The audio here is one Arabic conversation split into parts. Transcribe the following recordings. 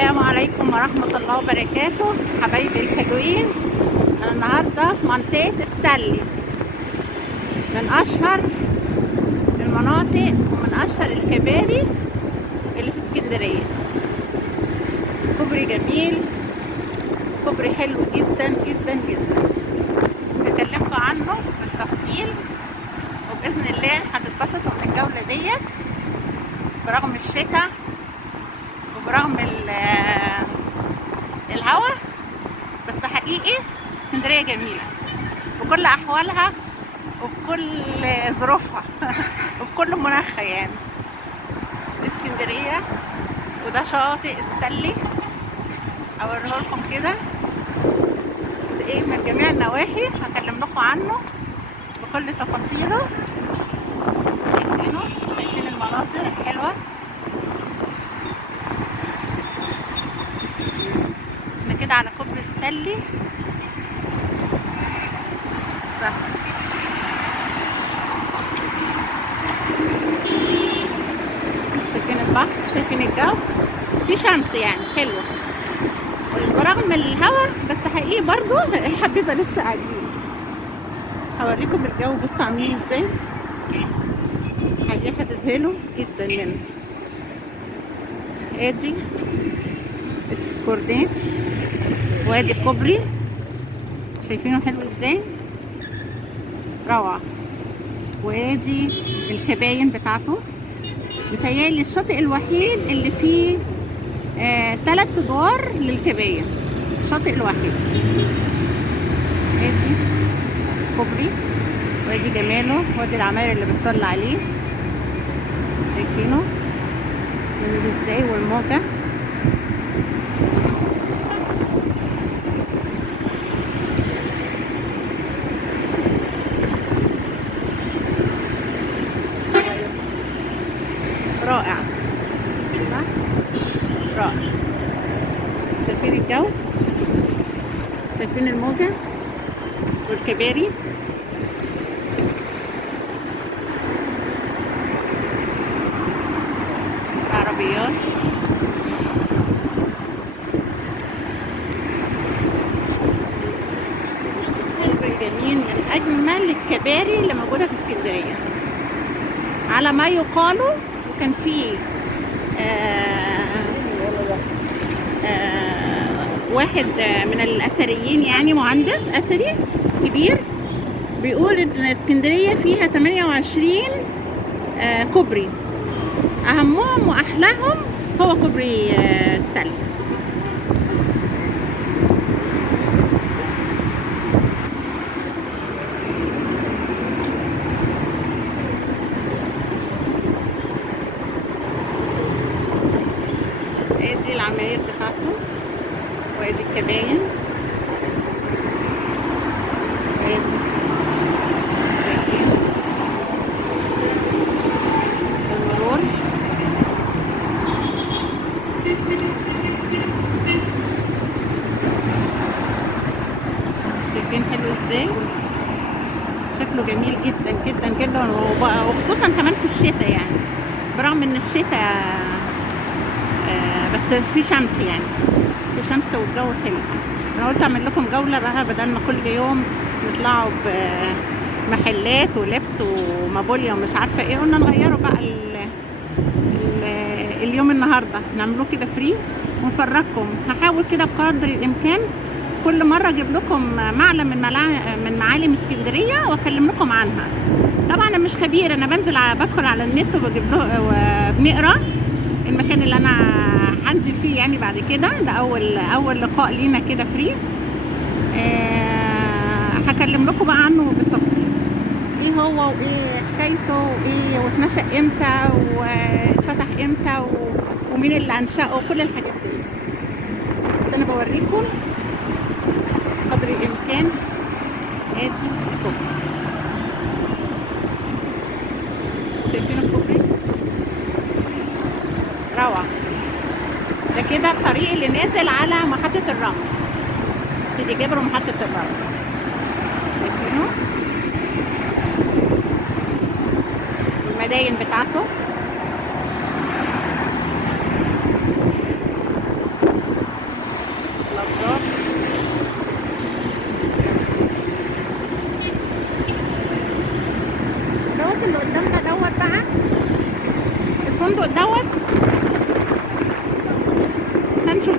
السلام عليكم ورحمة الله وبركاته، حبايبي الحلوين. أنا النهاردة في منطقة ستانلي، من أشهر المناطق ومن أشهر الكباري اللي في اسكندرية. كوبري جميل، كوبري حلو جدا جدا جدا. هكلمكم عنه بالتفصيل، وبإذن الله هتتبسطوا من الجولة ديت برغم الشتاء وبرغم الهوا. بس حقيقي اسكندرية جميلة بكل أحوالها وبكل ظروفها وبكل مناخها يعني. اسكندرية، وده شاطئ ستانلي اوريه لكم كده، بس ايه من جميع النواحي هكلم لكم عنه بكل تفاصيله. شايفين المناظر الحلوة. احنا كده على كوبري ستانلي بالظبط. شايفين البحر، شايفين الجو، في شمس يعني حلوة برغم الهوا، بس حقيقي برضو الحبيبة لسه قاعدين. هوريكم الجو، بصوا عاملين ازاي، حقيقي هتذهلوا جدا منه. ادي الكورنيش وادي الكوبري، شايفينه حلو ازاي، روعة. وادي الكباين بتاعته. متهيألي الشاطئ الوحيد اللي فيه 3 ادوار للكباين، الشاطئ الوحيد. ادي كوبري وادي جماله وادي العماير اللي بتطل عليه، شايفينه جميل ازاي، والموجة. رائع رائع. شايفين الجو، شايفين الموجة والكباري. العربيات، كوبري جميل من أجمل الكباري اللي موجودة في اسكندرية على ما يقال. وكان فيه واحد من الأثريين، يعني مهندس أثري كبير، بيقول إن اسكندرية فيها 28 كوبري، أهمهم وأحلاهم هو كوبري ستانلي. ادي العماير بتاعته وادي الكباين وادي، شايفين المرور. شايفين حلو ازاي، شكله جميل جدا جدا جدا، وخصوصا كمان في الشتاء يعني، برغم ان الشتاء بس في شمس يعني، في شمس والجو حلو. انا قلت اعمل لكم جولة بقى بدل ما كل يوم نطلعوا بمحلات ولبس ومابوليا ومش عارفة ايه، قلنا نغيره بقى اليوم النهاردة نعملوه كده فري ونفرجكم. هحاول كده بقدر الامكان كل مرة اجيب لكم معلم من معالم اسكندرية واكلم لكم عنها. طبعا انا مش خبير، انا بدخل على النت وبجيب له وبنقرا المكان اللي انا هنزل فيه يعني بعد كده. ده اول لقاء لينا كده فري. هكلم لكم بقى عنه بالتفصيل، ايه هو وايه حكايته وايه واتنشأ امتى واتفتح امتى ومين اللي انشأه وكل الحاجات دي. بس انا بوريكم قدر الامكان. ادي الكوبري، شايفين الكوبري، روعة. ده كده الطريق اللي نازل على محطة الرمل، سيدي جابر ومحطة الرمل، شايفينه المداين بتاعته.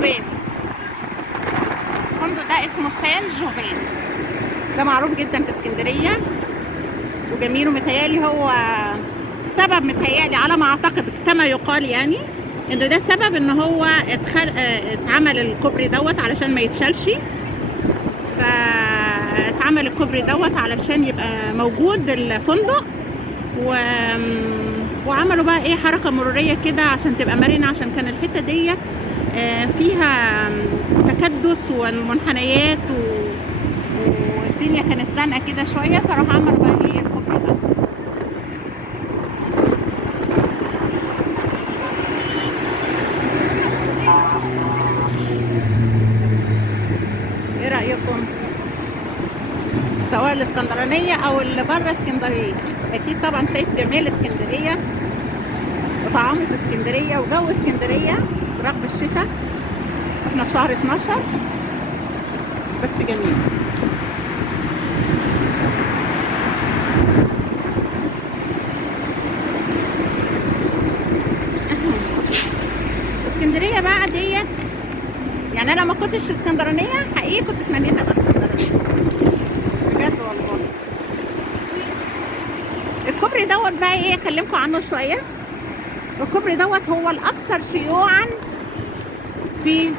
جوفين. الفندق ده اسمه سان جوفين، ده معروف جدا في اسكندريه وجميل، ومتهيألي هو سبب، متهيألي على ما اعتقد كما يقال يعني ان ده سبب ان هو اتعمل الكوبري دوت علشان ما يتشالش. فاتعمل الكوبري دوت علشان يبقى موجود الفندق، وعملوا بقى ايه حركه مروريه كده عشان تبقى مرنه، عشان كان الحته ديت فيها تكدس ومنحنيات والدنيا كانت زنقه كده شويه، فراح عملوا بقى ايه الكوبري ده. ايه رايكم؟ سواء الاسكندرانيه او اللي بره اسكندريه، اكيد طبعا شايف جمال اسكندريه وطعامة اسكندريه وجو اسكندريه رغم الشتاء، احنا في شهر 12 بس جميل. اسكندريه بقى ديت، يعني انا ما كنتش اسكندرانيه حقيقي كنت اتمنيت ابقى اسكندرانيه بجد والله. الكوبري دوت بقى ايه اكلمكم عنه شويه. الكوبري دوت هو الاكثر شيوعا في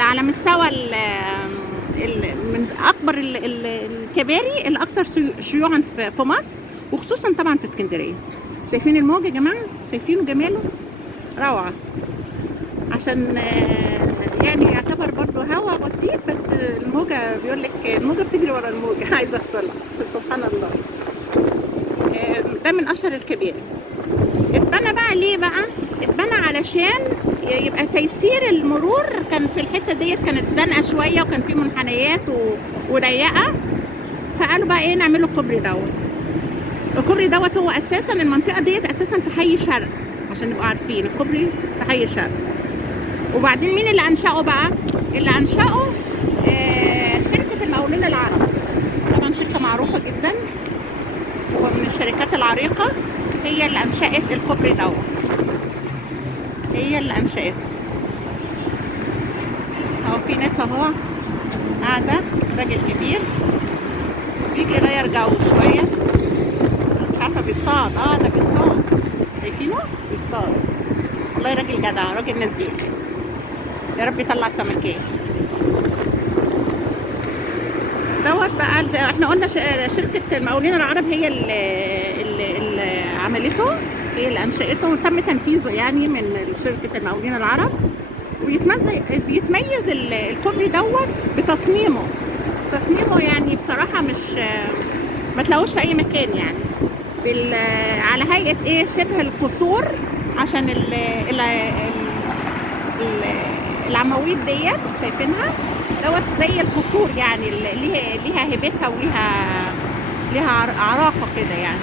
على مستوى من اكبر الكباري الاكثر شيوعا في مصر، وخصوصا طبعا في اسكندريه. شايفين الموج يا جماعه؟ شايفينه جماله؟ روعه. عشان يعني يعتبر برضو هوا بسيط، بس الموجه بيقول لك الموجه بتجري ورا الموجه عايزه تطلع. سبحان الله. ده من اشهر الكباري. اتبنى بقى ليه بقى؟ اتبنى علشان يبقى تيسير المرور. كان في الحته ديت كانت زنقه شويه وكان في منحنيات وضيقه، فقالوا بقى ايه نعمله الكوبري دوت. الكوبري دوت هو اساسا المنطقه ديت اساسا في حي شرق، عشان نبقوا عارفين الكوبري في حي شرق. وبعدين مين اللي انشأه بقى؟ اللي انشأه شركه المقاولين العرب، طبعا شركه معروفه جدا ومن الشركات العريقه، هي اللي انشأت الكوبري دوت، هي اللي انشأته. اهو في ناس اهو قاعده، راجل كبير بيجي يغير جو شويه، مش عارفه بيصطاد. ده بيصطاد، شايفينه بيصطاد. والله راجل جدع، راجل نزيه، يا رب يطلع سمكيه. دوت بقى احنا قلنا شركه المقاولين العرب هي اللي عملته، هي اللي انشأته وتم تنفيذه يعني من شركه المقاولين العرب. بيتميز الكوبري دوت بتصميمه. يعني بصراحه مش ما تلاقوش في اي مكان يعني، على هيئه ايه شبه القصور، عشان العواميد ديت شايفينها دوت زي القصور يعني، ليها هيبتها وليها عراقه كده يعني.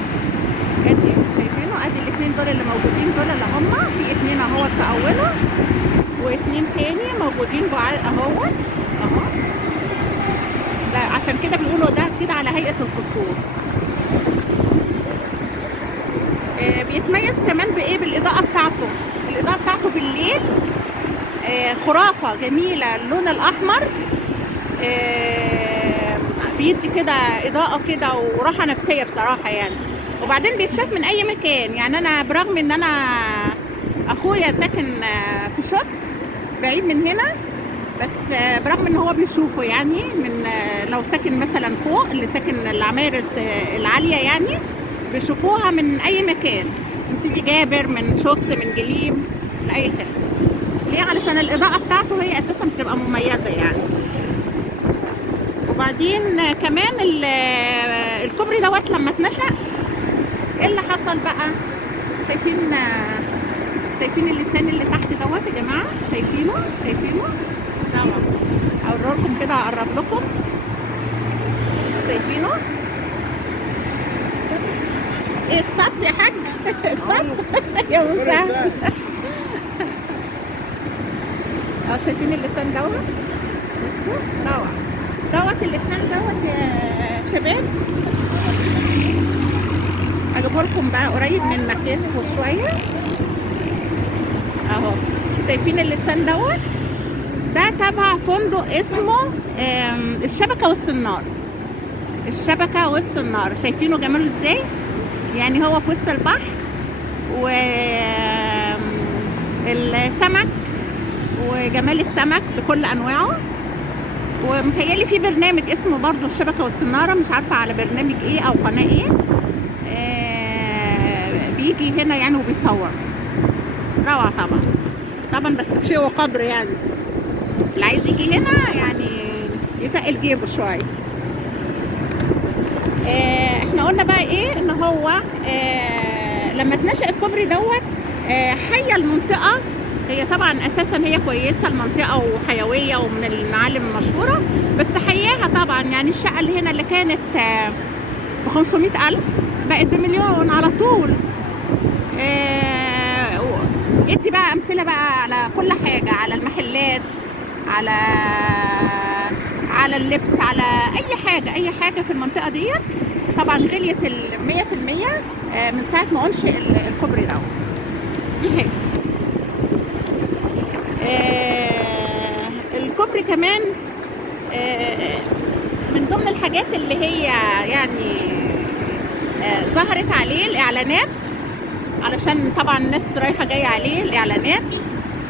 ادي شايفينه، ادي الاثنين دول اللي موجودين دول اللي هم في اثنين اهوت في اوله، واثنين تاني موجودين بعد اهوت اهو. ده عشان كده بيقولوا ده كده على هيئه القصور. بيتميز كمان بايه؟ بالاضاءه بتاعته. الاضاءه بتاعته بالليل خرافه جميله، اللون الاحمر بيدي كده اضاءه كده وراحه نفسيه بصراحه يعني. وبعدين بيتشاف من اي مكان يعني. انا برغم ان انا اخويا ساكن في شوتس بعيد من هنا، بس برغم ان هو بيشوفه يعني من لو ساكن مثلا فوق، اللي ساكن العماير العاليه يعني بيشوفوها من اي مكان، من سيدي جابر، من شوتس، من جليم، من اي حته. ليه؟ علشان الاضاءه بتاعته هي اساسا بتبقى مميزه يعني. وبعدين كمان الكوبري دوت لما اتنشأ ايه اللي حصل بقى؟ شايفين اللسان اللي تحت دوت يا جماعه؟ شايفينه طبعا. اوري لكم كده، اقرب لكم. شايفينه؟ ايه استبت يا حاج؟ استبت يا مساعد. شايفين اللسان دوت؟ بصوا دوت اللسان دوت يا شباب. اجيبه لكم بقى قريب من مكانكم شويه اهو. شايفين اللسان دوت؟ ده تبع فندق اسمه الشبكة والسنار. الشبكة والسنار، شايفينه جماله ازاي؟ يعني هو في وسط البحر، والسمك وجمال السمك بكل انواعه. ومتهيألي في برنامج اسمه برضو الشبكة والسنارة، مش عارفة على برنامج ايه او قناة ايه، بيجي هنا يعني وبيصور. روعة طبعا طبعا، بس بشيء وقدر يعني. اللي عايز يجي هنا يعني يتقل جيبه شوية. احنا قلنا بقى ايه، ان هو لما اتنشأ الكوبري دوت حيا المنطقة. هي طبعا اساسا هي كويسة المنطقة وحيوية ومن المعالم المشهورة، بس حياها طبعا. يعني الشقة اللي هنا اللي كانت ب500,000 بقت ب1,000,000 على طول. ادي بقى امثلة بقى على كل حاجة، على المحلات، على اللبس، على اي حاجة في المنطقة ديت. طبعا غليت 100% من ساعة ما انشئ الكوبري ده. دي حاجة. الكوبري كمان من ضمن الحاجات اللي هي يعني ظهرت عليه الاعلانات، علشان طبعا الناس رايحة جاية عليه الاعلانات.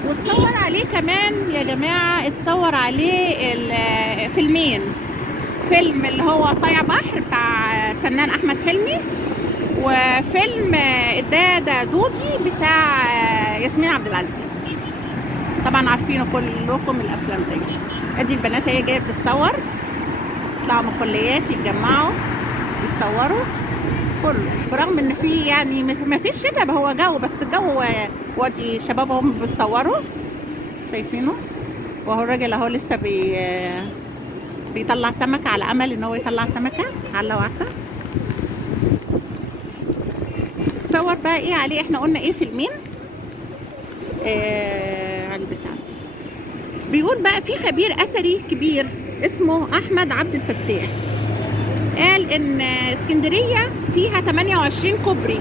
وتصور عليه كمان يا جماعة، اتصور عليه فيلمين. فيلم اللي هو صايع بحر بتاع الفنان احمد حلمي، وفيلم الدادة دودي بتاع ياسمين عبد العزيز. طبعا عارفينه كلكم الافلام دي. ادي البنات هي جايه بتتصور، يطلعوا من الكليات يتجمعوا يتصوروا كله، برغم ان في يعني ما فيش شباب، هو جو بس الجو وادي شباب هم بيتصوروا. شايفينه؟ وهو الراجل اهو لسه بيطلع سمكة على امل ان هو يطلع سمكة على وعسى. تصور بقى ايه عليه؟ احنا قلنا ايه؟ فيلمين على البتاع. بيقول بقى في خبير اثري كبير اسمه احمد عبد الفتاح، قال ان اسكندرية فيها 28 كوبري،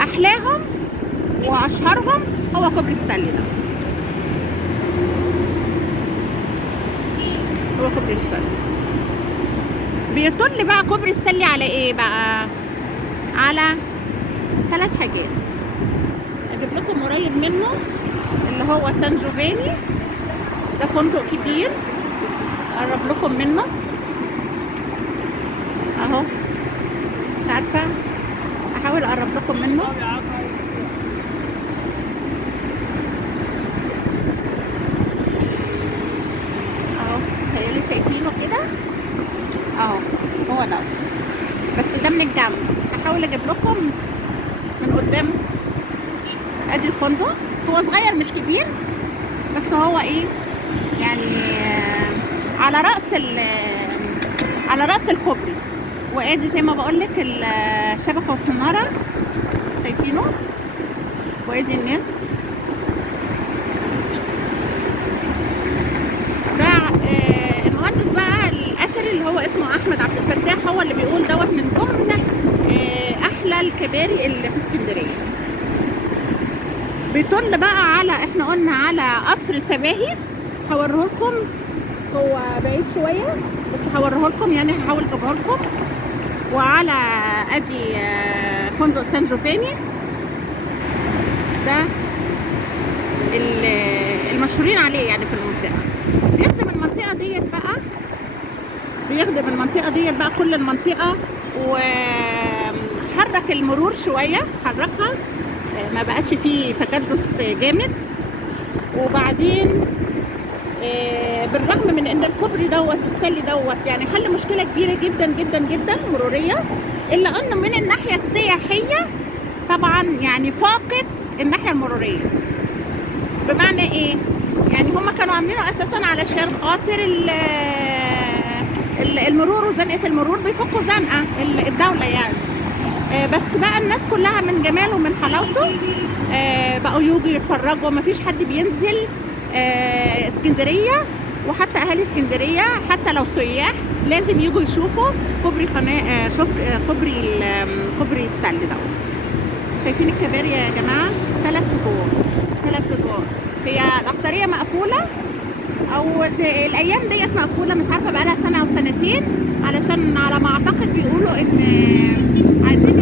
احلاهم واشهرهم هو كوبري السلة ده. هو كوبري السلة بيطل بقى كوبري السلة على ايه بقى؟ على 3 حاجات. اجيب لكم قريب منه اللي هو سان جوفاني، ده فندق كبير اقرب لكم منه اهو. مش عارفه، احاول اقرب لكم منه اهو. تخيلوا شايفينه كده اهو، هو ده. بس ده من الجنب، هحاول اجيب لكم من قدام. ادي الفندق، هو صغير مش كبير، بس هو ايه يعني على رأس الكوبري. وادي زي ما بقول لك الشبكة والسنارة، شايفينه؟ وادي الناس. ده المهندس بقى الاثري اللي هو اسمه احمد عبد الفتاح، هو اللي بيقول دوت من ضمن احلى الكباري اللي في اسكندريه. بيطل بقى على، احنا قلنا على قصر سباهي، هوريه لكم. هو بعيد شويه بس هوريه لكم، يعني هحاول اجيبه لكم. وعلى ادي فندق سان جوفاني، ده المشهورين عليه يعني في المنطقه. بيخدم المنطقه ديت بقى كل المنطقه. وحرك المرور شويه، حركها، ما بقاش فيه تكدس جامد. وبعدين بالرغم من ان الكوبري دوت السلي دوت يعني حل مشكله كبيره جدا جدا جدا مروريه، الا انه من الناحيه السياحيه طبعا يعني فاقد الناحيه المروريه. بمعنى ايه؟ يعني هم كانوا عاملينه اساسا علشان خاطر المرور وزنقه المرور، بيفكوا زنقه الدوله يعني. بس بقى الناس كلها من جماله ومن حلاوته بقوا يجوا يتفرجوا. مفيش حد بينزل اسكندريه، وحتى اهالي اسكندريه حتى لو سياح لازم يجوا يشوفوا كوبري قناه، كوبري السل ده. شايفين الكباري يا جماعه؟ 3 ادوار. هي الاكتر الطريق مقفولة، او الايام ديت مقفولة، مش عارفة بقالها سنة او سنتين، علشان على ما اعتقد بيقولوا ان عايزين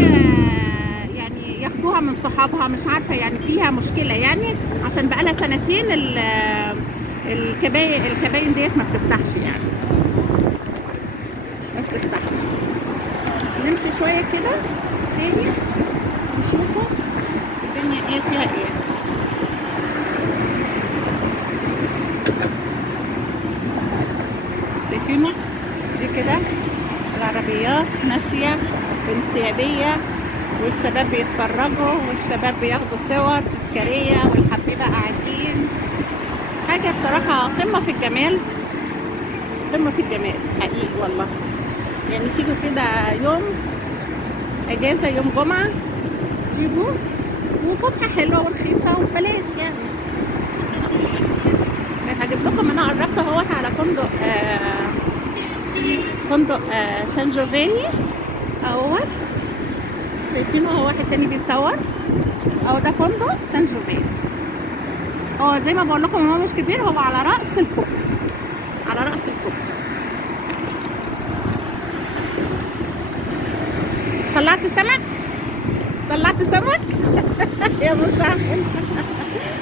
يعني ياخدوها من صحابها، مش عارفة يعني فيها مشكلة يعني، عشان بقالها سنتين الكباين ديت ما بتفتحش يعني، ما بتفتحش. نمشي شوية كده تاني ونشوفوا الدنيا ايه فيها ايه. شايفينه دي كده العربيات ماشية بانسيابية، والشباب بيتفرجوا، والشباب بياخدوا صور تذكارية، والحبيبة قاعدين. حاجة بصراحة قمة في الجمال، قمة في الجمال حقيقي والله. يعني تيجوا كده يوم اجازة، يوم جمعة، تيجوا وفسحة حلوة ورخيصة وببلاش يعني. هجيب لكم، انا قربت اهوت على فندق سان جوفاني اهوت. شايفينه؟ هو واحد تاني بيصور اهو، ده فندق سان جوفاني. هو زي ما بقول لكم هو مش كبير، هو على رأس الكوبري، على رأس الكوبري. طلعت سمك، طلعت سمك. يا مسهل.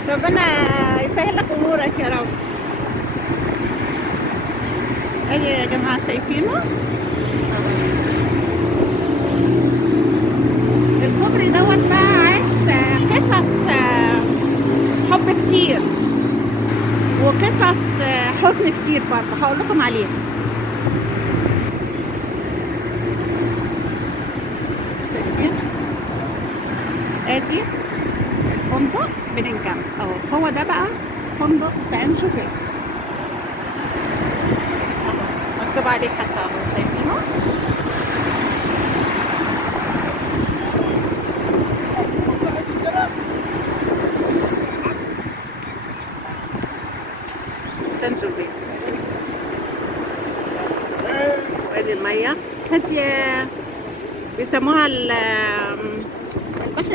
ربنا يسهل لك امورك يا رب. ادي يا جماعه شايفينه الكوبري دوت بقى عاش قصص حب كتير، وقصص حزن كتير برضه هقول لكم عليها. شايفين؟ ادي الفندق بننجم اهو، هو ده بقى فندق سان جوفاني اهو، مكتوب عليه حتى اهو، شايفينه؟ سان جوفاني. وادي الميه هاديه، بيسموها البحر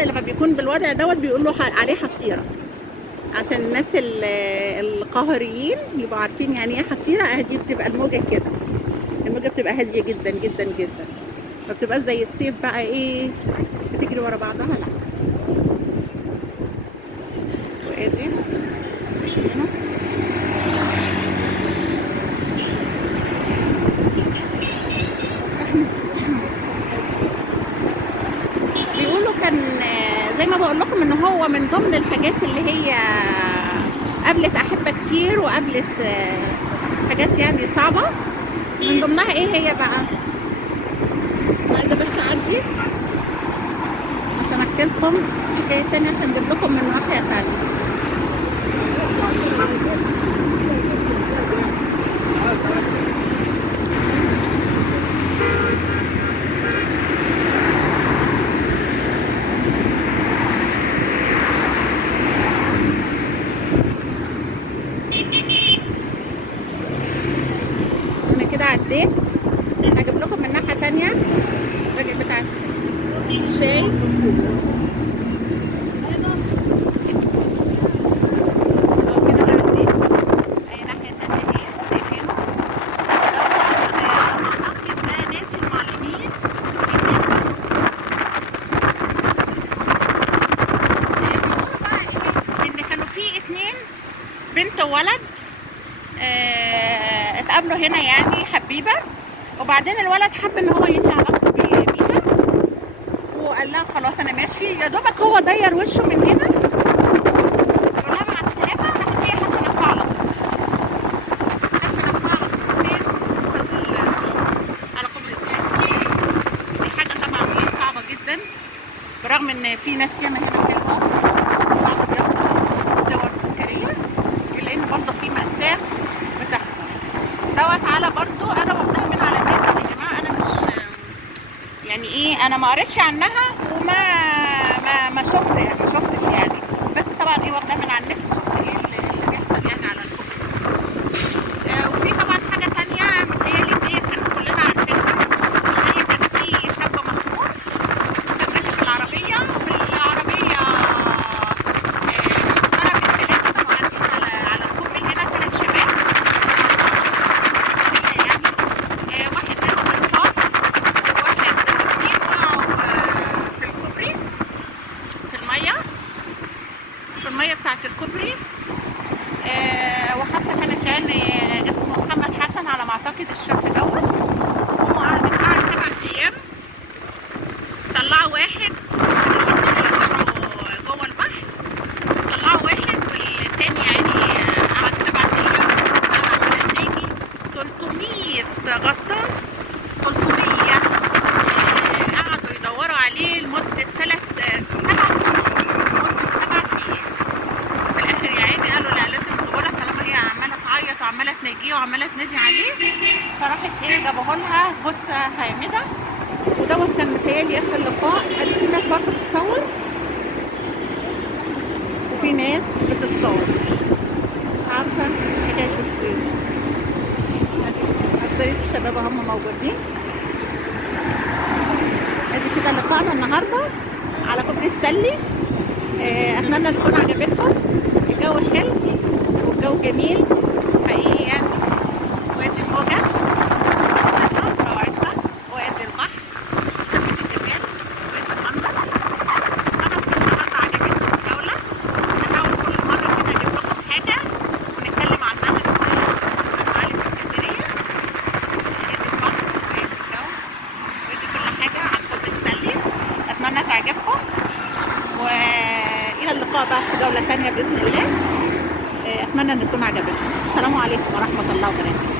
لما بيكون بالوضع دوت بيقولوا عليه حصيره، عشان الناس القاهريين يبقوا عارفين يعني ايه حصيره. اهدي بتبقى الموجه كده، الموجه بتبقى هاديه جدا جدا جدا، ما بتبقاش زي الصيف بقى ايه بتجري ورا بعضها، لا. وادي شايفينه؟ بيقولوا كان زي ما بقول لكم ان هو من ضمن الحاجات اللي هي قابلت احبه كتير، وقابلت حاجات يعني صعبه. من ضمنها ايه هي بقى؟ انا عايزه بس اعدي عشان احكي لكم حكايه تانية، عشان اجيب لكم من ناحيه تانية. انا كده عديت، هجيب لكم من ناحيه تانية الراجل بتاع الشاي. اهو كده انا عديت اي ناحيه تانية اهي، شايفينه؟ دوت على ما اعتقد ده نادي المعلمين. بيقولوا بقى ايه ان كانوا في اتنين بنت وولد اتقابلوا هنا يعني حبيبه، وبعدين الولد حب ان هو ينهي علاقته بيها، وقال لها خلاص انا ماشي. يا دوبك هو دير وشه من هنا يقول لها مع السلامه، راحت هي حاطه نفسها على طول، حاطه نفسها على طول فين؟ على كوبري الساحل. دي حاجه طبعا ايه صعبه جدا، برغم ان في ناس ياما هنا حلوه وبعض بياخدوا صور تذكاريه، الا ان برضه في مأساة بتحصل دوت. على برضه انا واخداها من على النت يا جماعه، انا مش يعني ايه، انا ما قريتش عنها وما ما شفتش يعني، بس طبعا ايه واخداها من على النت، شفت ايه اللي بيحصل يعني على الكوبري. وفي طبعا حاجه تانية متهيألي دي كانت كلنا عارفينها، اللي هي كان في شاب مخمور كان راكب العربيه، والعربيه ضربت ثلاثه كانوا قاعدين على بتاعت الكوبري. وحتى كانت يعني اسمه محمد حسن على ما اعتقد الشاب دوت. هم قعد 7 ايام. طلعوا واحد من الاتنين اللي طلعوا جوه البحر، طلعوا واحد والتاني يعني قعد 7 ايام. قعد عمال تلاقي 300 غطاس، 300 قعدوا يدوروا عليه لمدة 7 ايام، لمدة 7 ايام. وفي الاخر يا عيني قالوا لا لازم نجيبولها طالما هي عمالة تعيط وعمالة تناجيه وعمالة تنادي عليه. فراحت جابوه لها جثة هامدة. ودوت كان متهيألي اخر لقاء. ادي في ناس برضه بتصور وفي ناس بتتصور، مش عارفة حكاية الصيد. ادي أكترية الشباب هم موجودين. ادي كده لقاءنا النهارده على كوبري السلي. اتمنى تكون عجبتكم. الجو حلو والجو جميل حقيقي يعني. وادي الموجة روعتها، وادي البحر الجمال، وادي المنظر. اتمنى تكون النهارده عجبتكم الجولة. هحاول كل مرة كده اجيب لكم حاجة ونتكلم عنها شوية عن معالم اسكندرية. ادي البحر وادي الجو وادي كل حاجة عن كوبري السلي. اتمنى تعجبكم، والى اللقاء بقى في جولة تانية بإذن الله. اتمنى ان تكون عجبتكم. السلام عليكم ورحمة الله وبركاته.